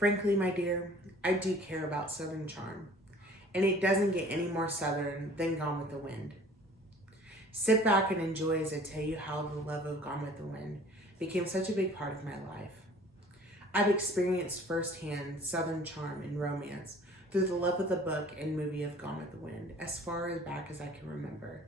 Frankly, my dear, I do care about Southern charm, and it doesn't get any more Southern than Gone with the Wind. Sit back and enjoy as I tell you how the love of Gone with the Wind became such a big part of my life. I've experienced firsthand Southern charm and romance through the love of the book and movie of Gone with the Wind as far back as I can remember.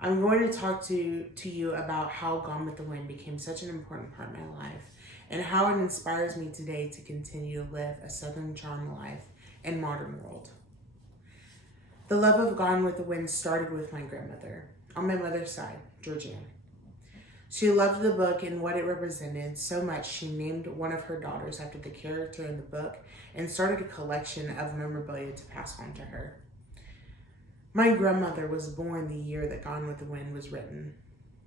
I'm going to talk to you about how Gone with the Wind became such an important part of my life and how it inspires me today to continue to live a Southern charm life in modern world. The love of Gone with the Wind started with my grandmother, on my mother's side, Georgianne. She loved the book and what it represented so much she named one of her daughters after the character in the book and started a collection of memorabilia to pass on to her. My grandmother was born the year that Gone with the Wind was written,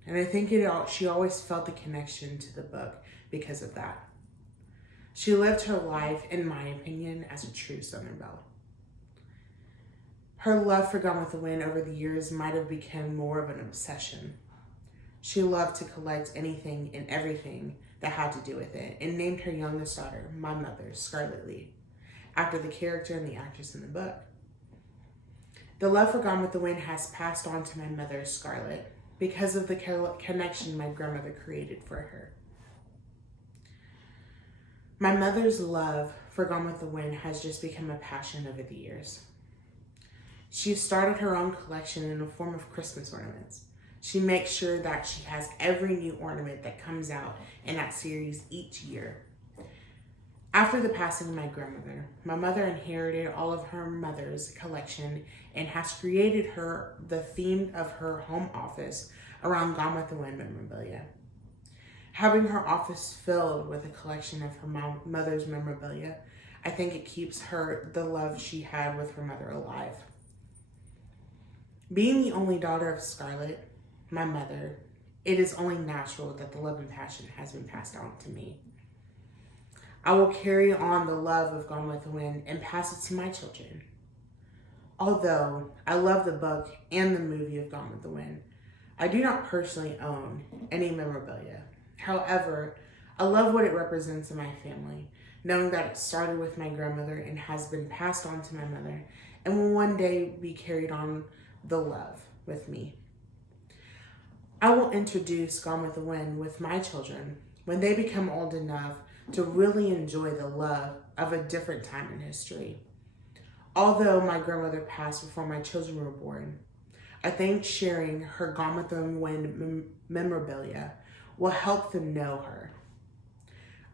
and I think she always felt the connection to the book because of that. She lived her life, in my opinion, as a true Southern belle. Her love for Gone with the Wind over the years might have become more of an obsession. She loved to collect anything and everything that had to do with it and named her youngest daughter, my mother, Scarlet Lee, after the character and the actress in the book. The love for Gone with the Wind has passed on to my mother, Scarlet, because of the connection my grandmother created for her. My mother's love for Gone with the Wind has just become a passion over the years. She started her own collection in the form of Christmas ornaments. She makes sure that she has every new ornament that comes out in that series each year. After the passing of my grandmother, my mother inherited all of her mother's collection and has created the theme of her home office around Gone with the Wind memorabilia. Having her office filled with a collection of her mother's memorabilia, I think it keeps the love she had with her mother alive. Being the only daughter of Scarlet, my mother, it is only natural that the love and passion has been passed on to me. I will carry on the love of Gone with the Wind and pass it to my children. Although I love the book and the movie of Gone with the Wind, I do not personally own any memorabilia. However, I love what it represents in my family, knowing that it started with my grandmother and has been passed on to my mother and will one day be carried on the love with me. I will introduce Gone with the Wind with my children when they become old enough to really enjoy the love of a different time in history. Although my grandmother passed before my children were born, I think sharing her Gone with the Wind memorabilia will help them know her.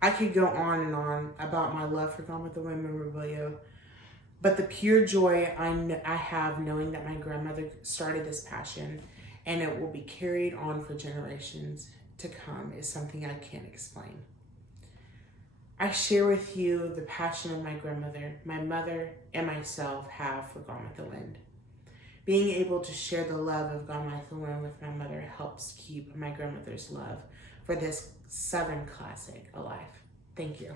I could go on and on about my love for Gone with the Wind memorabilia, but the pure joy I have knowing that my grandmother started this passion and it will be carried on for generations to come is something I can't explain. I share with you the passion of my grandmother, my mother, and myself have for Gone with the Wind. Being able to share the love of Gone with the Wind with my mother helps keep my grandmother's love for this Southern classic alive. Thank you.